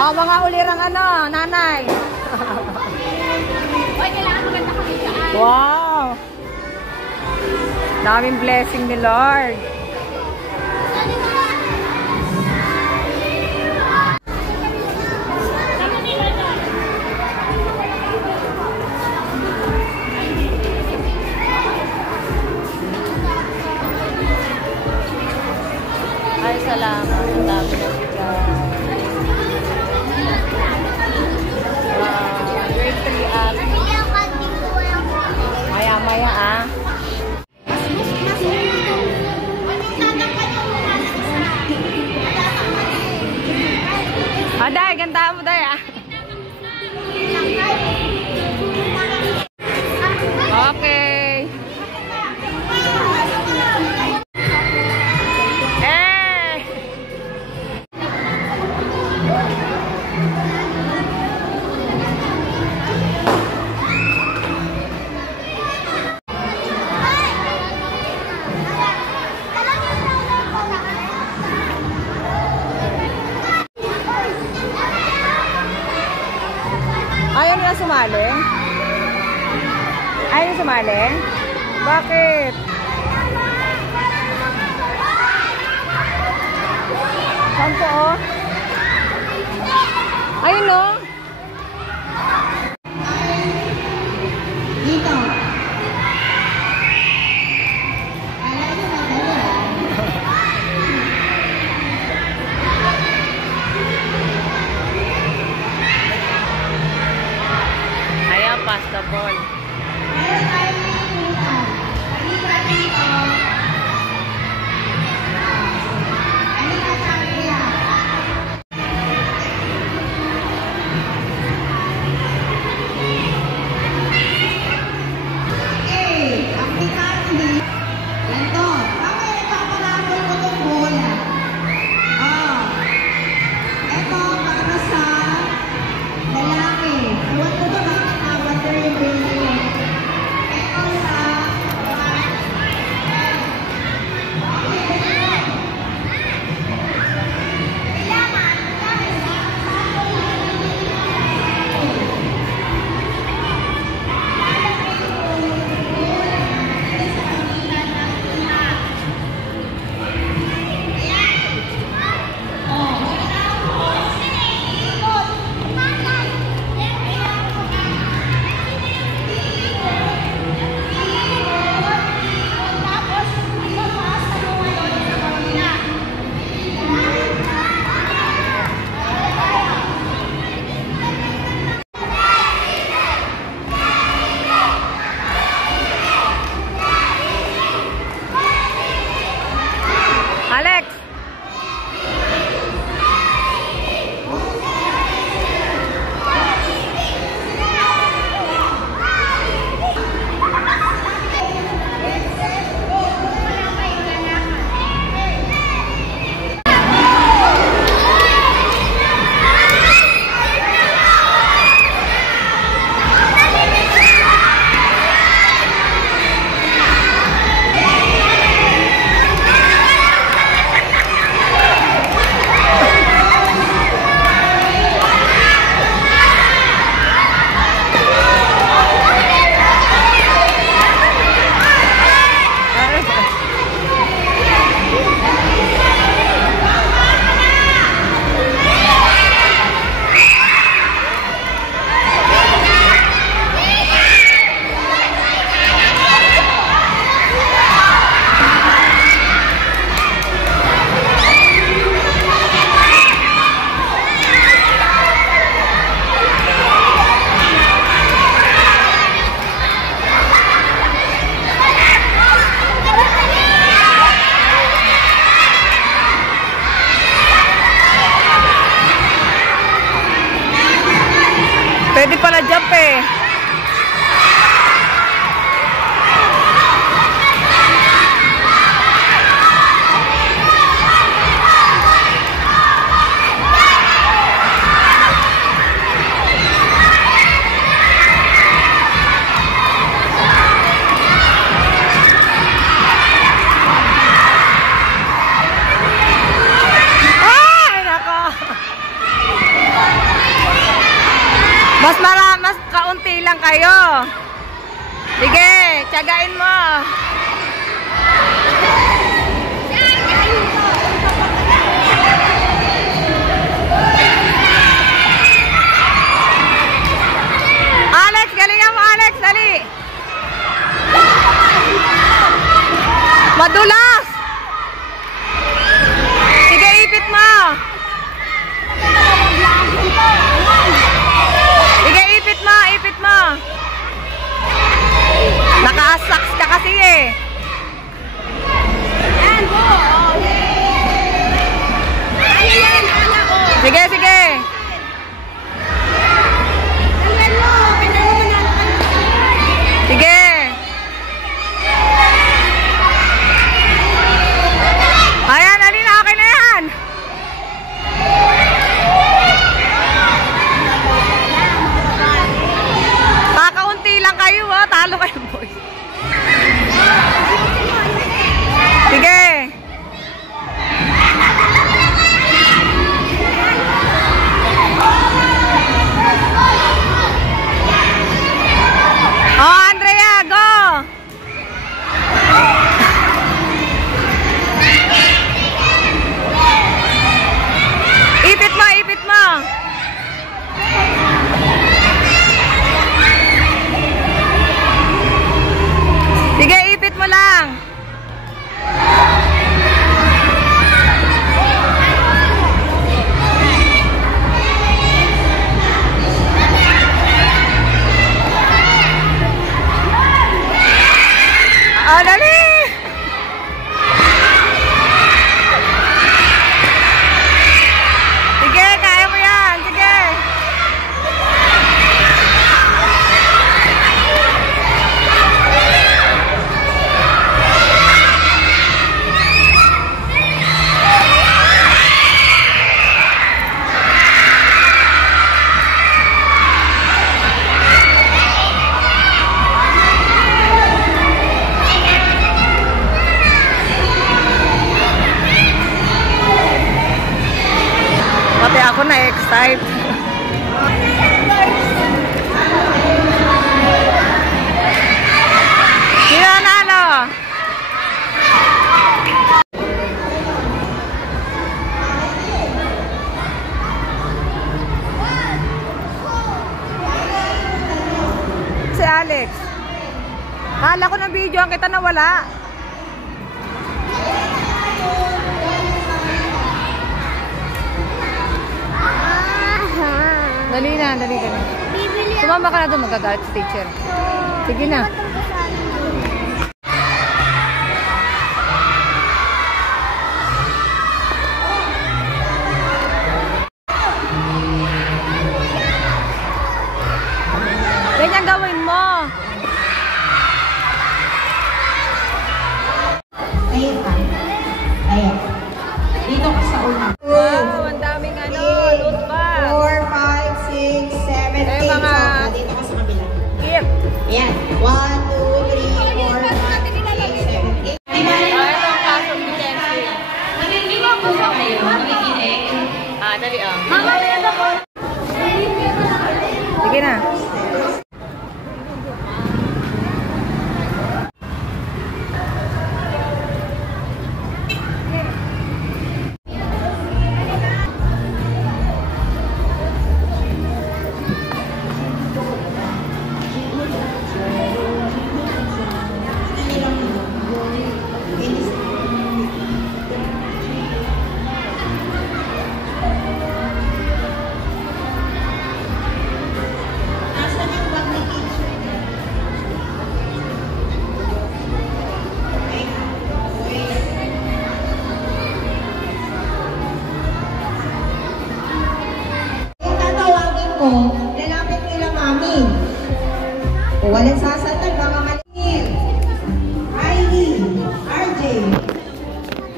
Oh, mga ulirang ano, nanay. Wow. Daming blessing ni Lord. Ay, salamat. Ang dami na siya. Grade 3 up. Maya-maya ah. Aday, ganda mo day ah. Okay. Ayaw nila sumali? Ayaw sumali? Bakit? Sampo, oh. Ayun, no? Dito. Ayan, pasta ball. Meron tayo dito. Halika dito. Halika sa kuya. Okay, ang pinakali. Ganito. Okay, paparabol ko itong bola. Oh. Ito, para sa lalaki. Ewan ko ba bakit avatar yung binili. Ito sa Alex! Pwede pala jump eh. Ay, nako. Mas kaunti lang kayo. Sige, tiyagain mo. Alex, galingan mo Alex, dali. Madulas. Sige, ipit mo. Sige, ipit mo, ipit mo. Naka-socks ka kasi eh. Pati ako na-excite. Sino nanalo? Si Alex. Kala ko na video ang kita nawala. Dali na, dali ka na. Sumama ka na doon, magagalit si teacher. Sige na. Ganyan gawin mo. Ayan ka. Ayan. Dito ka sa una. Wow, ang daming ano, loot bag. 4, 5, 6, 7, 8. Ay, mga- So, dito ka sa kabila. Gift. Ayan. 1, 2, 3, 4, 5, 6, 7, 8. Ito ang classroom utensil. Dali ah. Sige na. Nasaan yung bag ni teacher? Yung tatawagin ko, lalapit nila mami. O walang sasatag, mga malingil. ID, RJ.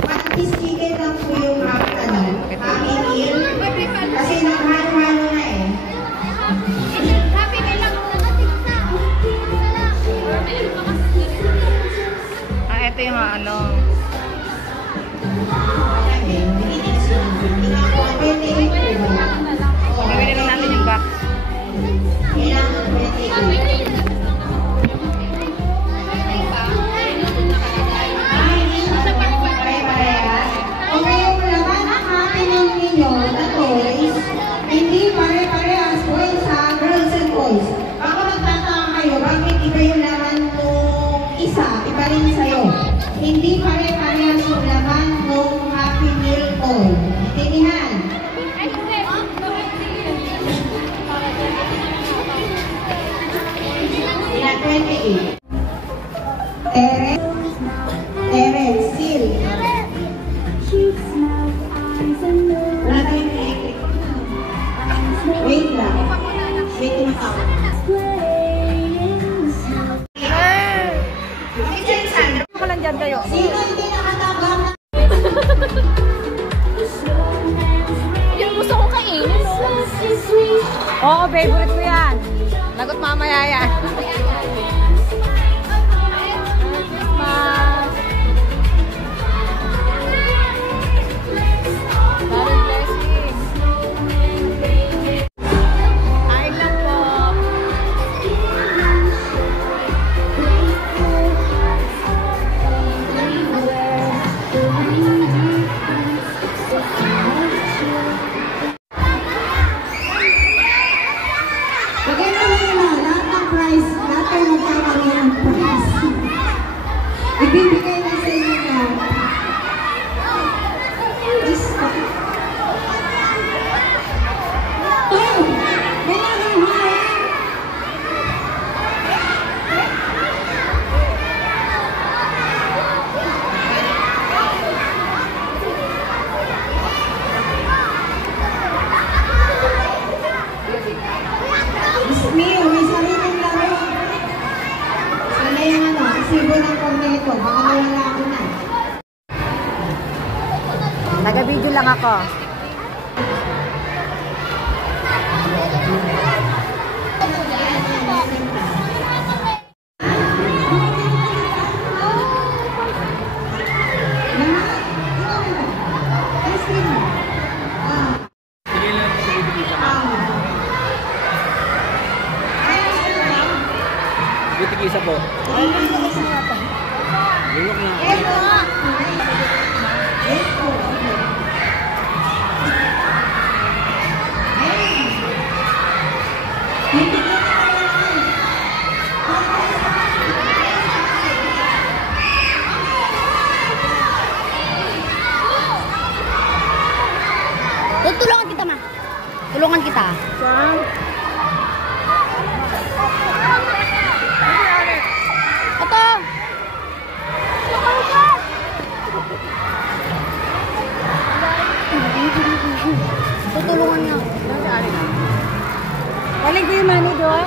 Patis chicken lang po yung happy meal. Kasi naghalo-halo na eh. Ito yung ano. Bibili na natin yung box. Hindi pare-parehas boys sa girls and boys. Baka magtataka kayo, bakit iba yung laman nung isa, iba rin sa'yo. Hindi pare-parehas yung laman nung Happy Meal toy. Intindihan? Sila 28. Terence, Sil. Wala tayong electric. Wait lang. Wait, tumatawag. Ako lang dyan kayo. Sino hindi nakatabang na? Yung gusto kong kainin. Oo, favorite ko yan. Lagot mamaya yan. Kain lang po. Bigay mo nila lahat ng prize. Lahat kayo magkakaroon ng prize. Ibibigay na sa inyo na. Oh! May nakuha! Miss Mio, may sariling laro. Sana yung ano, isibo ng corneto. Baka nawala ako na. Taga-video lang ako. Tutulungan kita, ma. Tulungan kita. Saan? Ito. Tutulungan niya. Galing ko yung money doon.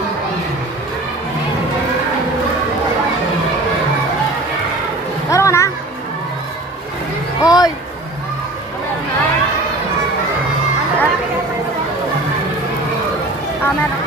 Laro ka na? Hoy! Meron.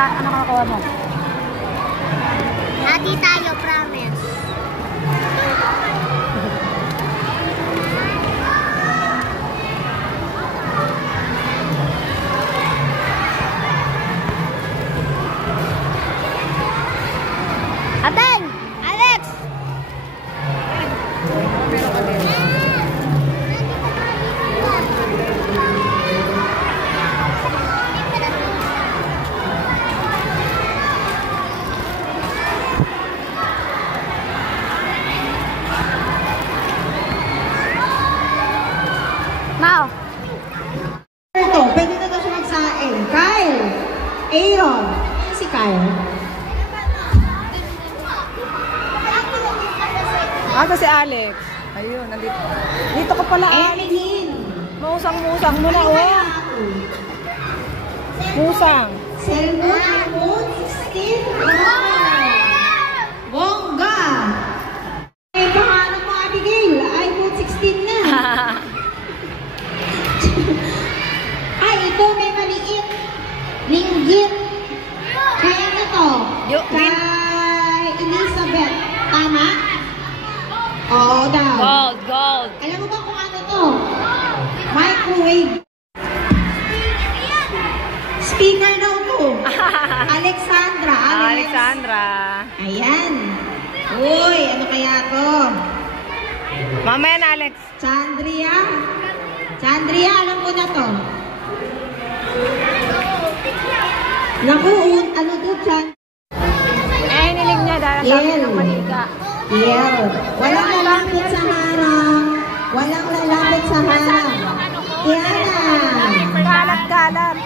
Ano nakakuha mo? Hati tayo, promise. Ateng! Alex! Meron ka din. Mau! Ito, pwede na daw siya magsaing. Kyle! Aaron! Si Kyle. Asa si Alex? Ayun, nandito. Dito ka pala, Alex. Evelyn! Musang-musang mo na, Ano kaya oh. ako? Musang. Cellphone iPhone 16? Bongga! Eh, pangalan mo, Abigail? iPhone 16 na. Ay, ito may maliit. Linggit. Kaya na to. Kay Elizabeth. Tama? Oo daw. Gold, gold. Alam mo ba kung ano to? Microwave. Speaker daw to. Alexandra. Alexandra. Ayan. Uy, ano kaya to? Mamaya na, Alex. Chandria. Chandria, alam ko na to. Naku, ano to, Chan? Eh, hinilig niya dahil sabi niya ng manika. Yeah. Walang lalapit sa harang. Walang lalapit sa harang. Tiana. Kalat-kalat.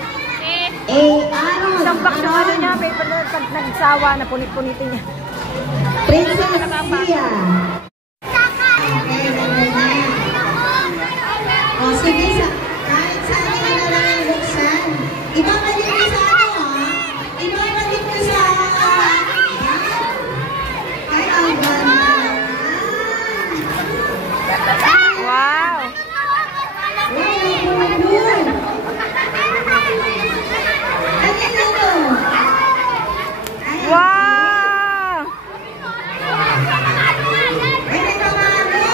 Aaron. Isang box ng ano niya, paper na pag nagsawa na punit-punitin niya. Princess Sia. Okay, ganda na. O, sige, kahit saan ka na lang buksan. Ibabalik ko sa ano, ha? Ibabalik ko sa... Ay, ang ganda. Wow! Wow, ang cool. Ano ito? Wow! Ay, nagkamago.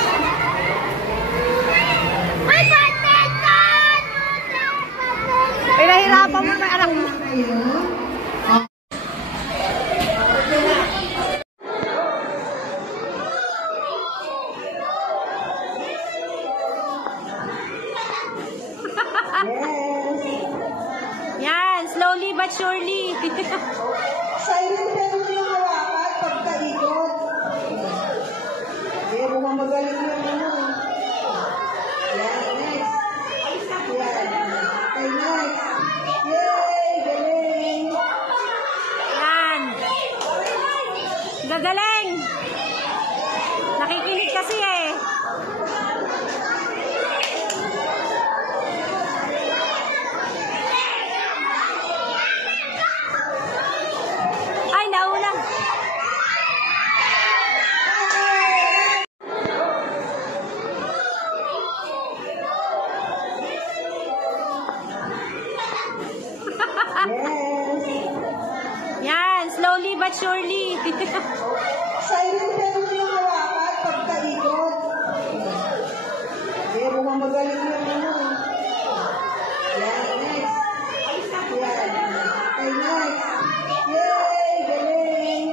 Pinahirapan mo na anak mo. Kayo? Yan, slowly but surely. Silent pero yung hawakan pagkaikot. Pero magaling yung ano. Yan, next. Yan. Okay, next. Yay! Galing! Yan. Gagaling. Nakikinig kasi eh. Ay, nauna. slowly but surely. Silent pero mo yung hawakan pagkaikot. Eh, mukhang magaling yung ano. Yan, next. Yan. Okay, next. Yay! Galing!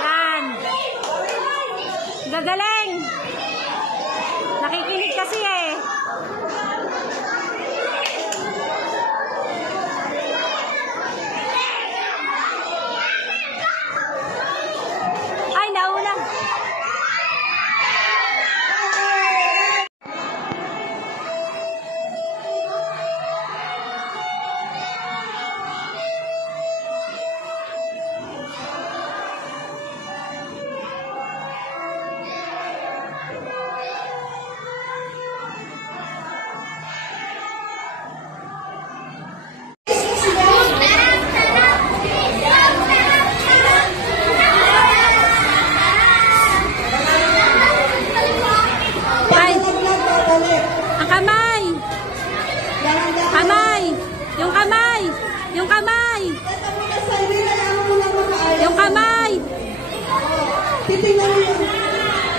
Yan. Gagaling. Nakikinig kasi eh. Ay, nauna. Ay, ang kamay. Kamay. Yung kamay. Yung kamay. Yung kamay. Titingnan mo yun.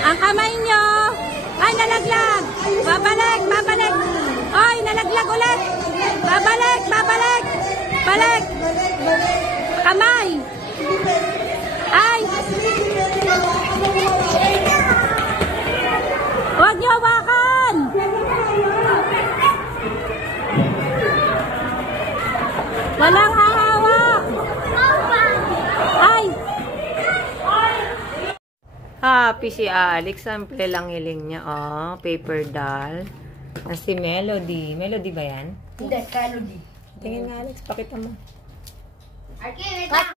Ang kamay nyo. Ay, nalaglag. Babalik, babalik. Ay, nalaglag ulit. Babalik, babalik. Balik. Balik, balik. Kamay. Ay, huwag nyo hawakan. Walang hahawak. Ay. Happy si Alex. Sample lang hiling niya. Oh, paper doll. Si Melody. Melody ba yan? Hindi, Melody. Tingin nga Alex, pakita mo. Okay, wait.